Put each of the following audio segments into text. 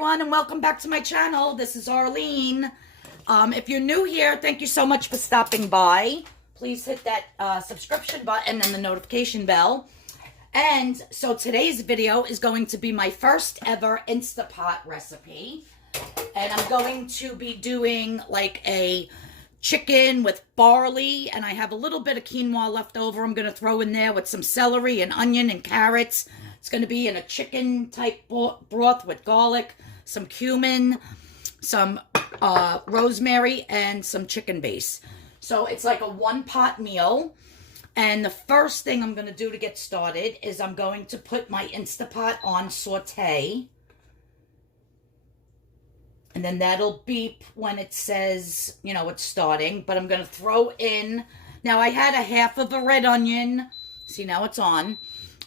everyone, and welcome back to my channel. This is Arlene. If you're new here, thank you so much for stopping by. Please hit that subscription button and the notification bell. And so today's video is going to be my first ever Instapot recipe. And I'm going to be doing like a chicken with barley, and I have a little bit of quinoa left over. I'm going to throw in there with some celery and onion and carrots. It's going to be in a chicken type broth with garlic, some cumin, some rosemary, and some chicken base. So it's like a one-pot meal. And the first thing I'm going to do to get started is I'm going to put my Instapot on saute. And then that'll beep when it says, you know, it's starting. But I'm going to throw in... Now, I had a half of a red onion. See, now it's on.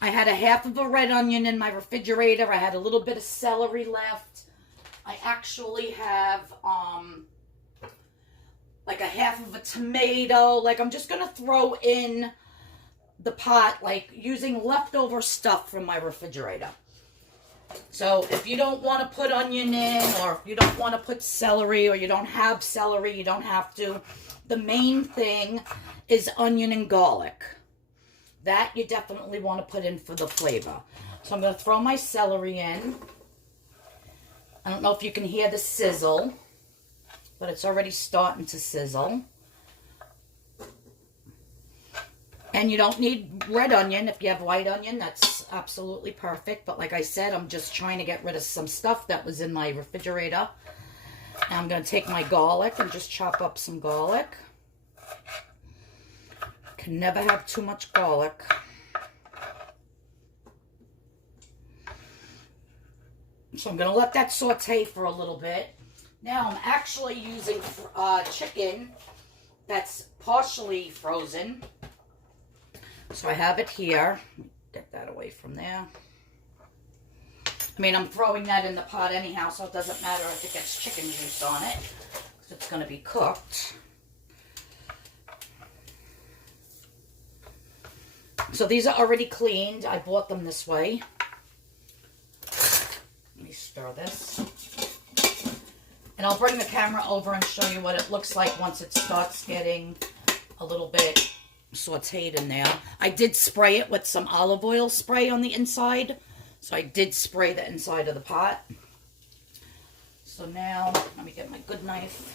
I had a half of a red onion in my refrigerator. I had a little bit of celery left. I actually have, like a half of a tomato. Like, I'm just going to throw in the pot, like, using leftover stuff from my refrigerator. So, if you don't want to put onion in, or if you don't want to put celery, or you don't have celery, you don't have to. The main thing is onion and garlic. That you definitely want to put in for the flavor. So I'm going to throw my celery in. I don't know if you can hear the sizzle, but it's already starting to sizzle. And you don't need red onion. If you have white onion, that's absolutely perfect. But like I said, I'm just trying to get rid of some stuff that was in my refrigerator. And I'm going to take my garlic and just chop up some garlic. Can never have too much garlic. So I'm going to let that saute for a little bit. Now I'm actually using chicken that's partially frozen. So I have it here. Get that away from there. I mean, I'm throwing that in the pot anyhow, so it doesn't matter if it gets chicken juice on it, because it's going to be cooked. So these are already cleaned. I bought them this way. Let me stir this. And I'll bring the camera over and show you what it looks like once it starts getting a little bit sauteed in there. I did spray it with some olive oil spray on the inside. So I did spray the inside of the pot. So now, let me get my good knife.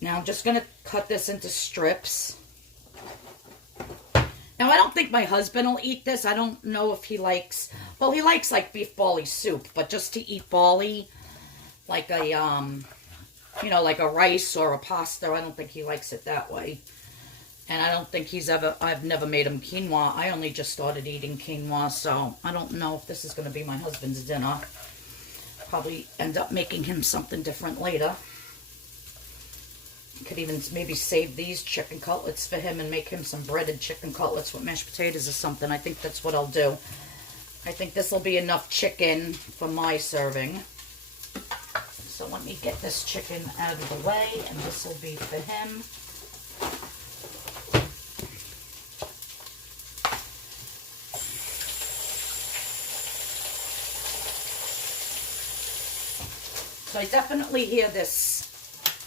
Now I'm just going to cut this into strips. Now I don't think my husband will eat this. I don't know if he likes, well, he likes like beef barley soup, but just to eat barley, like a, you know, like a rice or a pasta, I don't think he likes it that way. And I don't think I've never made him quinoa. I only just started eating quinoa, so I don't know if this is going to be my husband's dinner. Probably end up making him something different later. Could even maybe save these chicken cutlets for him and make him some breaded chicken cutlets with mashed potatoes or something. I think that's what I'll do. I think this will be enough chicken for my serving. So let me get this chicken out of the way, and this will be for him. So I definitely hear this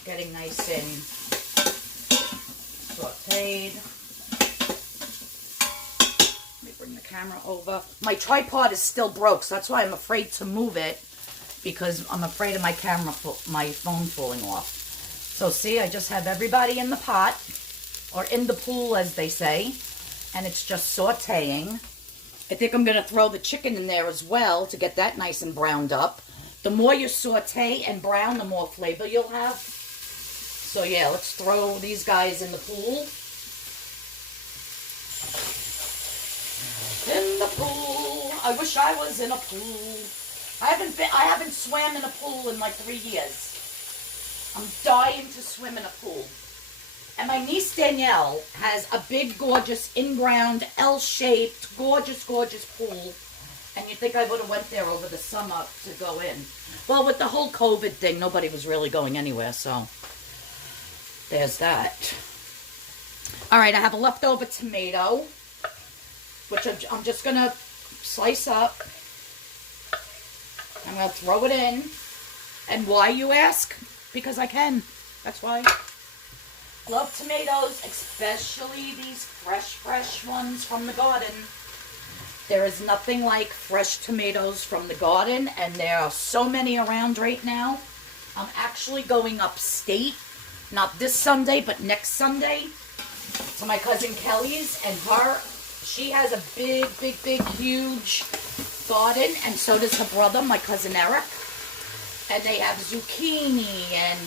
getting nice and sauteed. Let me bring the camera over. My tripod is still broke, so that's why I'm afraid to move it, because I'm afraid of my phone falling off. So see, I just have everybody in the pot, or in the pool as they say, and it's just sauteing. I think I'm going to throw the chicken in there as well to get that nice and browned up. The more you saute and brown, the more flavor you'll have. So yeah, let's throw these guys in the pool. In the pool. I wish I was in a pool. I haven't swam in a pool in like 3 years. I'm dying to swim in a pool. And my niece Danielle has a big, gorgeous, in-ground, L-shaped, gorgeous, gorgeous pool. And you'd think I would have went there over the summer to go in. Well, with the whole COVID thing, nobody was really going anywhere, so there's that. All right, I have a leftover tomato, which I'm just going to slice up. I'm going to throw it in. And why, you ask? Because I can. That's why. Love tomatoes, especially these fresh ones from the garden. There is nothing like fresh tomatoes from the garden, and there are so many around right now. I'm actually going upstate, not this Sunday, but next Sunday, to my cousin Kelly's, and she has a big, huge garden, and so does her brother, my cousin Eric. And they have zucchini, and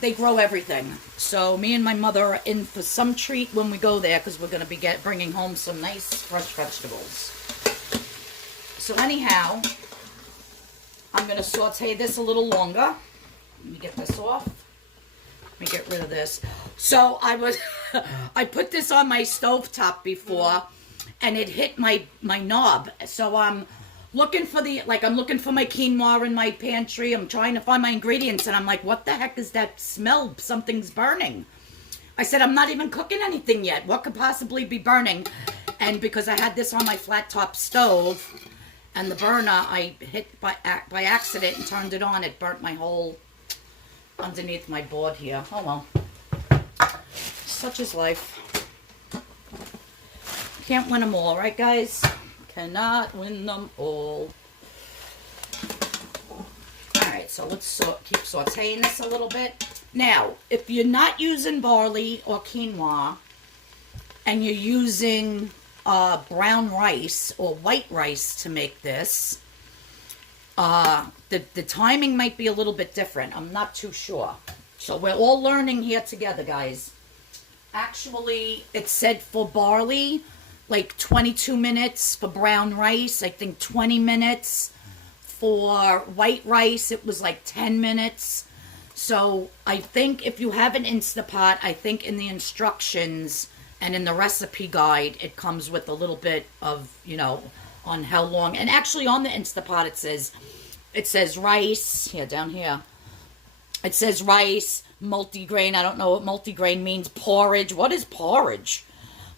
they grow everything. So me and my mother are in for some treat when we go there, because we're going to be bringing home some nice fresh vegetables. So anyhow, I'm going to saute this a little longer. Let me get this off. Let me get rid of this. So I put this on my stovetop before, and it hit my knob. So I'm looking for I'm looking for my quinoa in my pantry. I'm trying to find my ingredients, and I'm like, what the heck is that smell? Something's burning. I said, I'm not even cooking anything yet. What could possibly be burning? And because I had this on my flat top stove, and the burner I hit by accident and turned it on, it burnt my whole underneath my board here. Oh well. Such is life. Can't win them all, right, guys? Cannot win them all. Alright, so let's keep sauteing this a little bit. Now, if you're not using barley or quinoa, and you're using brown rice or white rice to make this, the timing might be a little bit different. I'm not too sure. So we're all learning here together, guys. Actually, it said for barley, like 22 minutes. For brown rice, I think 20 minutes. For white rice, it was like 10 minutes. So I think if you have an Instapot, I think in the instructions and in the recipe guide, it comes with a little bit of, on how long. And actually on the Instapot, it says rice. Here, down here. It says rice, multigrain. I don't know what multigrain means. Porridge. What is porridge?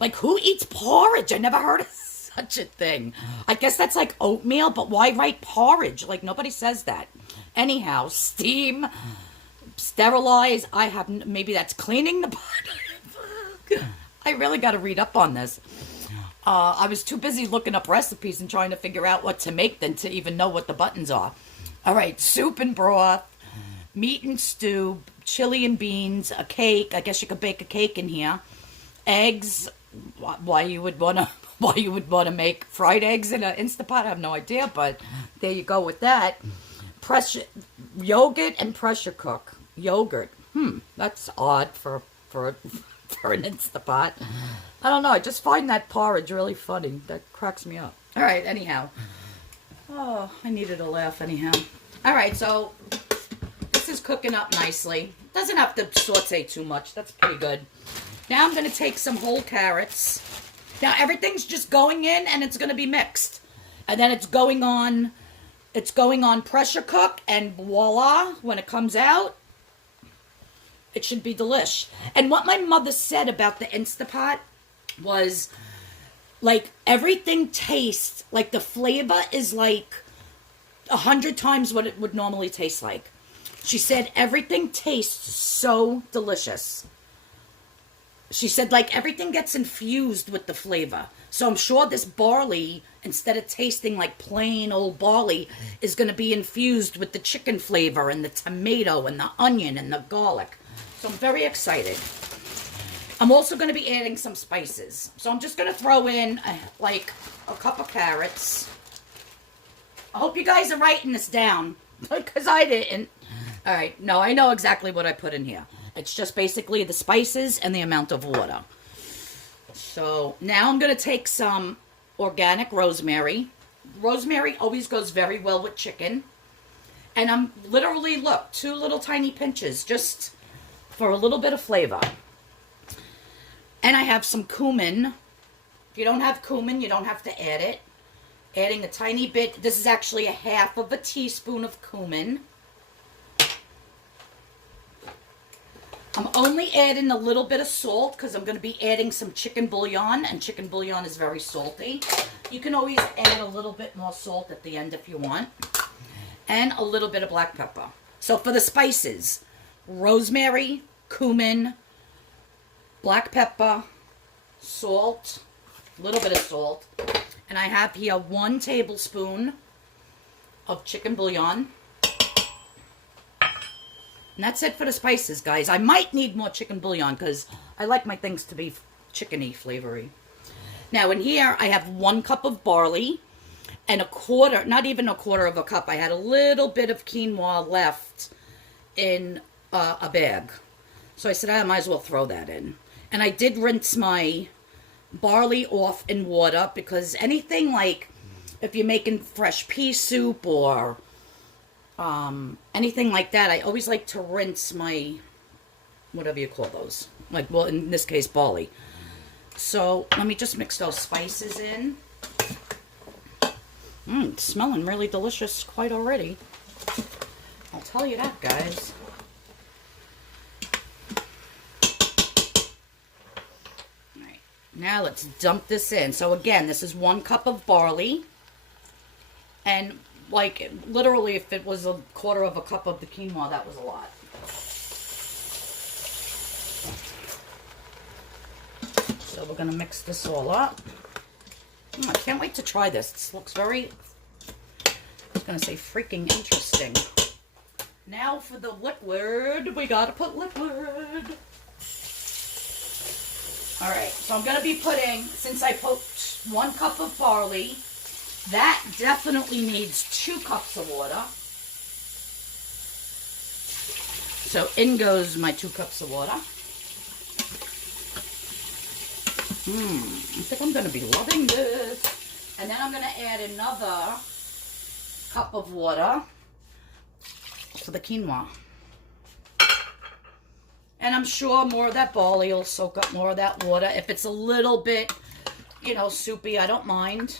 Like, who eats porridge? I never heard of such a thing. I guess that's like oatmeal, but why write porridge? Like, nobody says that. Anyhow, steam, sterilize. Maybe that's cleaning the pot. I really got to read up on this. I was too busy looking up recipes and trying to figure out what to make than to even know what the buttons are. All right, soup and broth, meat and stew, chili and beans, a cake. I guess you could bake a cake in here. Eggs. Why you would want to make fried eggs in an Instapot, I have no idea, but there you go with that. Yogurt and pressure cook. Yogurt. That's odd for an Instapot. I don't know. I just find that porridge really funny. That cracks me up. All right. Anyhow. Oh, I needed a laugh. Anyhow. All right. So this is cooking up nicely. Doesn't have to saute too much. That's pretty good. Now I'm going to take some whole carrots. Now everything's just going in and it's going to be mixed. And then it's going on pressure cook, and voila, when it comes out, it should be delish. And what my mother said about the Instapot was, like, everything tastes, like, the flavor is like 100 times what it would normally taste like. She said everything tastes so delicious. She said, like, everything gets infused with the flavor. So I'm sure this barley, instead of tasting like plain old barley, is going to be infused with the chicken flavor and the tomato and the onion and the garlic. So I'm very excited. I'm also going to be adding some spices. So I'm just going to throw in, like, a cup of carrots. I hope you guys are writing this down, because I didn't. All right. No, I know exactly what I put in here. It's just basically the spices and the amount of water. So now I'm going to take some organic rosemary. Rosemary always goes very well with chicken. And I'm literally, look, 2 little tiny pinches just for a little bit of flavor. And I have some cumin. If you don't have cumin, you don't have to add it. Adding a tiny bit. This is actually a half of a teaspoon of cumin. I'm only adding a little bit of salt because I'm going to be adding some chicken bouillon, and chicken bouillon is very salty. You can always add a little bit more salt at the end if you want. And a little bit of black pepper. So for the spices, rosemary, cumin, black pepper, salt, a little bit of salt. And I have here 1 tablespoon of chicken bouillon. And that's it for the spices, guys. I might need more chicken bouillon because I like my things to be chickeny, flavory. Now in here, I have 1 cup of barley and a quarter, not even a quarter of a cup. I had a little bit of quinoa left in a bag. So I said, I might as well throw that in. And I did rinse my barley off in water because anything like if you're making fresh pea soup or anything like that, I always like to rinse my, whatever you call those. Like, well, in this case, barley. So let me just mix those spices in. It's smelling really delicious quite already. I'll tell you that, guys. All right, now let's dump this in. So again, this is 1 cup of barley. And like, literally, if it was a quarter of a cup of the quinoa, that was a lot. So we're going to mix this all up. I can't wait to try this. This looks very, I was going to say freaking interesting. Now for the liquid, we got to put liquid. All right, so I'm going to be putting, since I put 1 cup of barley, that definitely needs 2 cups of water. So in goes my 2 cups of water. I think I'm going to be loving this. And then I'm going to add another cup of water for the quinoa. And I'm sure more of that barley will soak up more of that water. If it's a little bit, you know, soupy, I don't mind.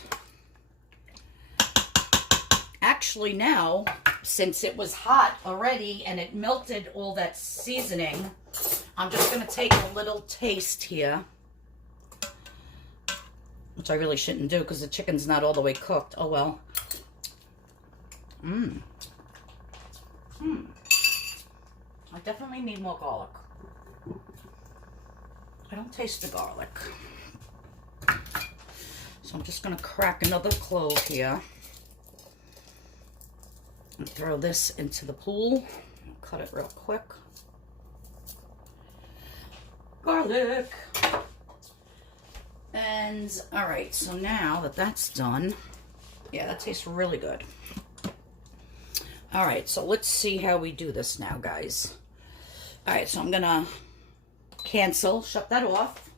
Actually now, since it was hot already and it melted all that seasoning, I'm just going to take a little taste here. Which I really shouldn't do because the chicken's not all the way cooked. Oh well. I definitely need more garlic. I don't taste the garlic. So I'm just going to crack another clove here. And throw this into the pool. Cut it real quick. Garlic. And, all right, so now that that's done, yeah, that tastes really good. All right, so let's see how we do this now, guys. All right, so I'm going to shut that off.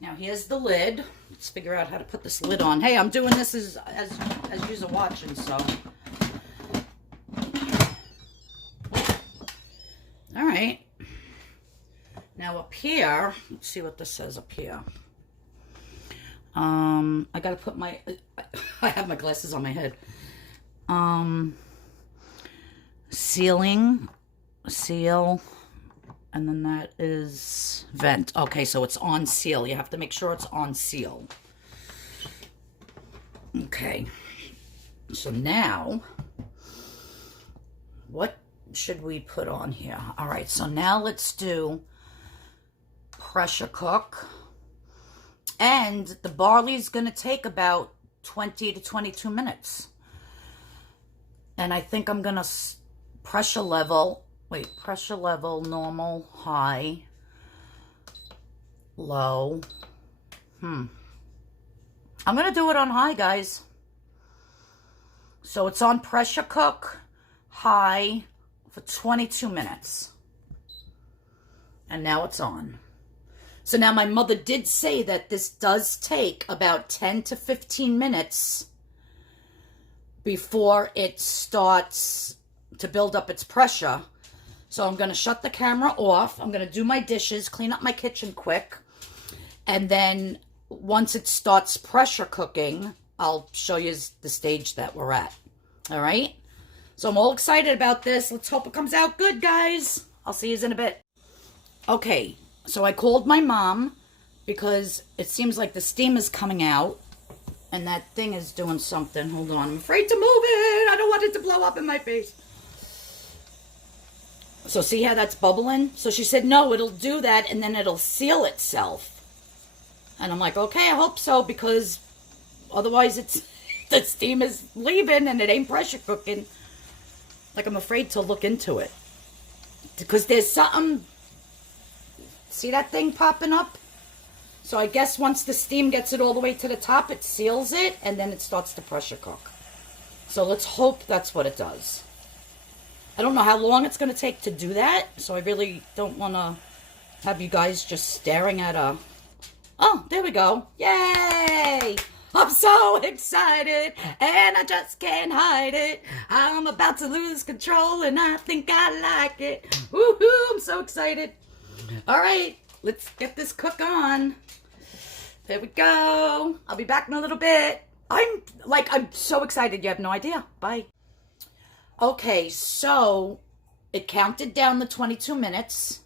Now, here's the lid. Let's figure out how to put this lid on. Hey, I'm doing this as you're watching, so. All right. Now, up here, let's see what this says up here. I gotta put my, I have my glasses on my head. Seal, and then that is vent. Okay, so it's on seal. You have to make sure it's on seal. Okay. So now, what should we put on here? All right, so now let's do pressure cook. And the barley is going to take about 20 to 22 minutes. And I think I'm going to pressure level, normal, high, low. I'm going to do it on high, guys. So it's on pressure cook, high, for 22 minutes. And now it's on. So now my mother did say that this does take about 10 to 15 minutes before it starts to build up its pressure. So I'm going to shut the camera off. I'm going to do my dishes, clean up my kitchen quick. And then once it starts pressure cooking, I'll show you the stage that we're at. All right? So I'm all excited about this. Let's hope it comes out good, guys. I'll see you in a bit. Okay, so I called my mom because it seems like the steam is coming out and that thing is doing something. Hold on, I'm afraid to move it. I don't want it to blow up in my face. So see how that's bubbling? So she said, no, it'll do that and then it'll seal itself. And I'm like, okay, I hope so, because otherwise the steam is leaving and it ain't pressure cooking. Like, I'm afraid to look into it. Because there's something, see that thing popping up? So I guess once the steam gets it all the way to the top, it seals it and then it starts to pressure cook. So let's hope that's what it does. I don't know how long it's going to take to do that, so I really don't want to have you guys just staring at a... Oh, there we go. Yay! I'm so excited, and I just can't hide it. I'm about to lose control, and I think I like it. Woohoo! I'm so excited. All right, let's get this cook on. There we go. I'll be back in a little bit. I'm so excited. You have no idea. Bye. Okay, so it counted down the 22 minutes,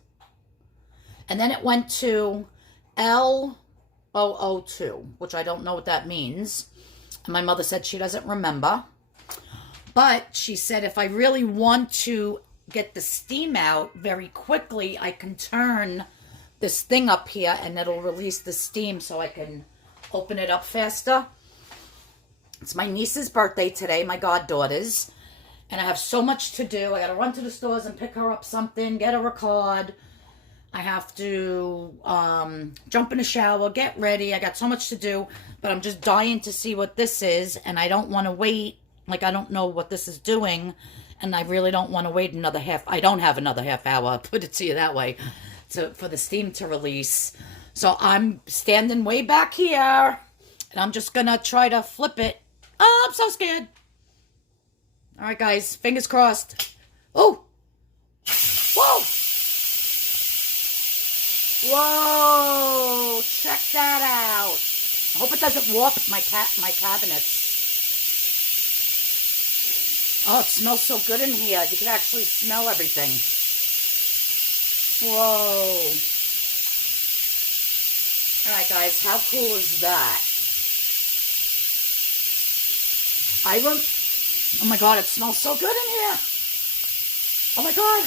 and then it went to L002, which I don't know what that means. And my mother said she doesn't remember. But she said if I really want to get the steam out very quickly, I can turn this thing up here and it'll release the steam so I can open it up faster. It's my niece's birthday today, my goddaughter's. And I have so much to do. I got to run to the stores and pick her up something, get her a card. I have to jump in the shower, get ready. I got so much to do, but I'm just dying to see what this is, and I don't want to wait. Like, I don't know what this is doing, and I really don't want to wait another I don't have another half hour, I'll put it to you that way, for the steam to release. So I'm standing way back here, and I'm just going to try to flip it. Oh, I'm so scared. All right, guys, fingers crossed. Oh! Whoa! Whoa! Check that out. I hope it doesn't warp my cabinets. Oh, it smells so good in here. You can actually smell everything. Whoa! All right, guys, how cool is that? Oh my God, it smells so good in here. Oh my God.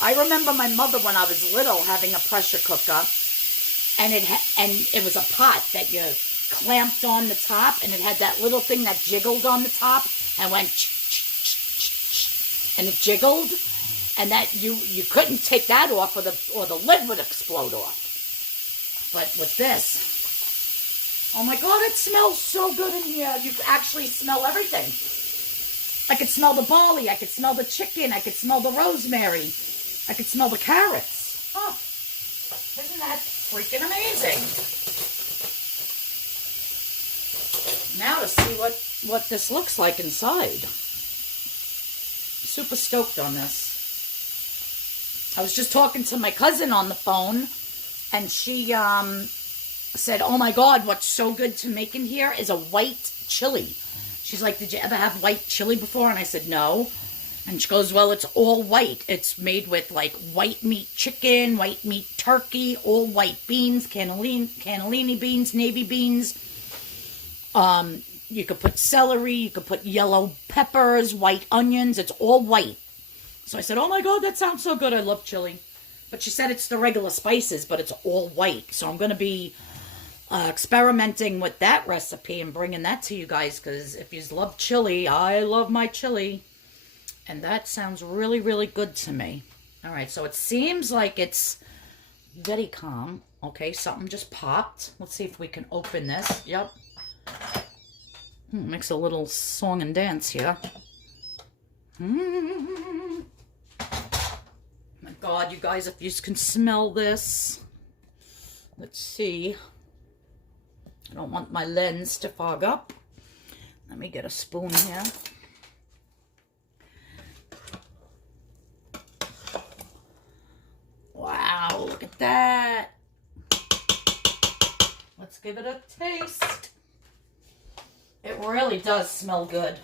I remember my mother when I was little having a pressure cooker, and it was a pot that you clamped on the top, and it had that little thing that jiggled on the top and went and it jiggled, and that you couldn't take that off or the lid would explode off. But with this, oh my God, it smells so good in here. You actually smell everything. I could smell the barley. I could smell the chicken. I could smell the rosemary. I could smell the carrots. Oh, isn't that freaking amazing? Now to see what this looks like inside. Super stoked on this. I was just talking to my cousin on the phone, and she said, oh my God, what's so good to make in here is a white chili. She's like, did you ever have white chili before? And I said, no. And she goes, well, it's all white. It's made with like white meat chicken, white meat turkey, all white beans, cannellini beans, navy beans. You could put celery, you could put yellow peppers, white onions. It's all white. So I said, oh my God, that sounds so good. I love chili. But she said it's the regular spices, but it's all white. So I'm going to be experimenting with that recipe and bringing that to you guys, because if you love chili, I love my chili. And that sounds really, really good to me. All right, so it seems like it's very calm. Okay, something just popped. Let's see if we can open this. Yep. Makes a little song and dance here. My God, you guys, if you can smell this. Let's see. I don't want my lens to fog up. Let me get a spoon here. Wow, look at that. Let's give it a taste. It really does smell good.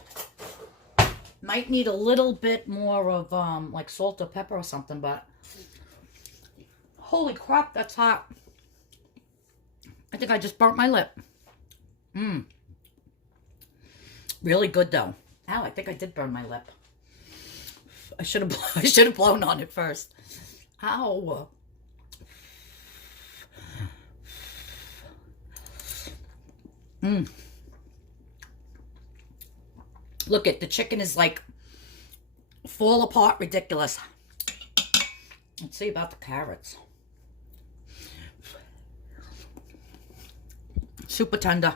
Might need a little bit more of like salt or pepper or something, but Holy crap, that's hot. I think I just burnt my lip. Really good though. Ow, I think I did burn my lip. I should have blown on it first. Ow. Look at the chicken is like fall apart ridiculous. Let's see about the carrots. Super tender.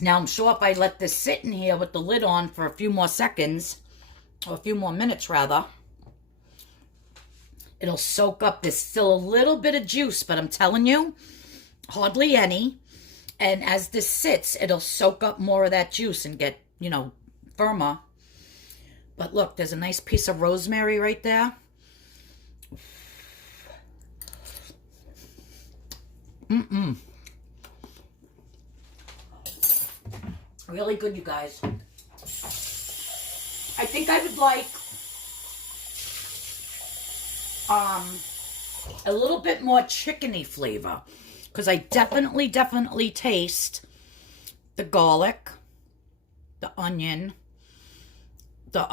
Now I'm sure if I let this sit in here with the lid on for a few more seconds, or a few more minutes rather, it'll soak up. There's still a little bit of juice, but I'm telling you, hardly any. And as this sits, it'll soak up more of that juice and get, you know, firmer. But look, there's a nice piece of rosemary right there. Really good, you guys. I think I would like a little bit more chickeny flavor, because I definitely taste the garlic, the onion, the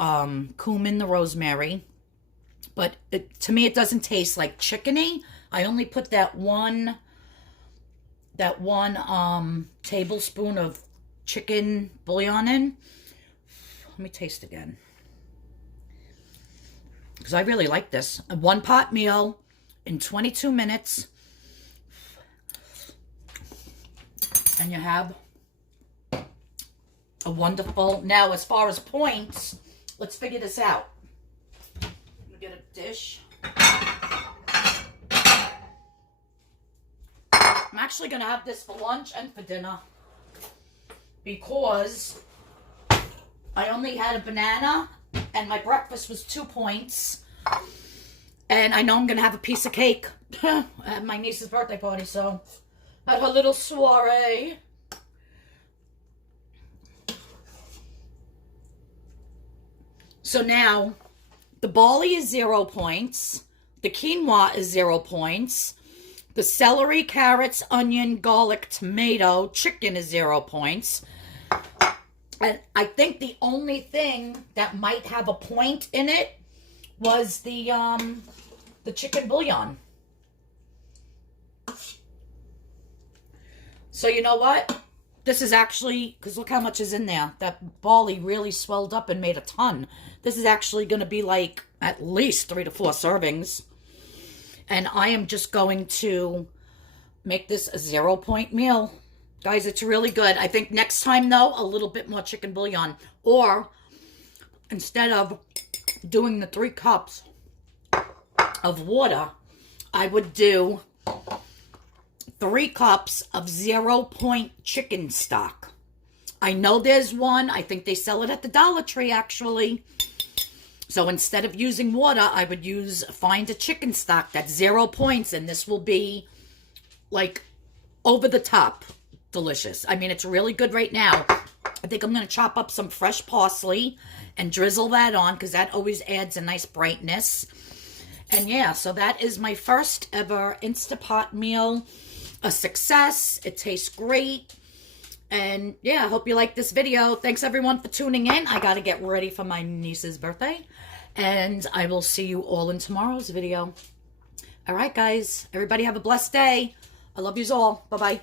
cumin, the rosemary, but to me it doesn't taste like chickeny. I only put that one tablespoon of chicken bouillon in. Let me taste again, because I really like this. A 1-pot meal in 22 minutes, and you have a wonderful. Now, as far as points, let's figure this out. Let me get a dish. I'm actually going to have this for lunch and for dinner, because I only had a banana and my breakfast was 2 points. And I know I'm going to have a piece of cake at my niece's birthday party, so at her little soiree. So now, the barley is 0 points. The quinoa is 0 points. The celery, carrots, onion, garlic, tomato, chicken is 0 points. And I think the only thing that might have a point in it was the chicken bouillon. So you know what? This is actually, because look how much is in there. That barley really swelled up and made a ton. This is actually going to be like at least 3 to 4 servings. And I am just going to make this a 0 point meal. Guys, it's really good. I think next time, though, a little bit more chicken bouillon. Or, instead of doing the 3 cups of water, I would do 3 cups of 0 point chicken stock. I know there's one. I think they sell it at the Dollar Tree, actually. So instead of using water, I would find a chicken stock that's 0 points, and this will be like over the top delicious. I mean, it's really good right now. I think I'm going to chop up some fresh parsley and drizzle that on, because that always adds a nice brightness. And yeah, so that is my first ever Instapot meal. A success. It tastes great. And yeah, I hope you like this video. Thanks everyone for tuning in. I got to get ready for my niece's birthday. And I will see you all in tomorrow's video. All right, guys. Everybody have a blessed day. I love yous all. Bye-bye.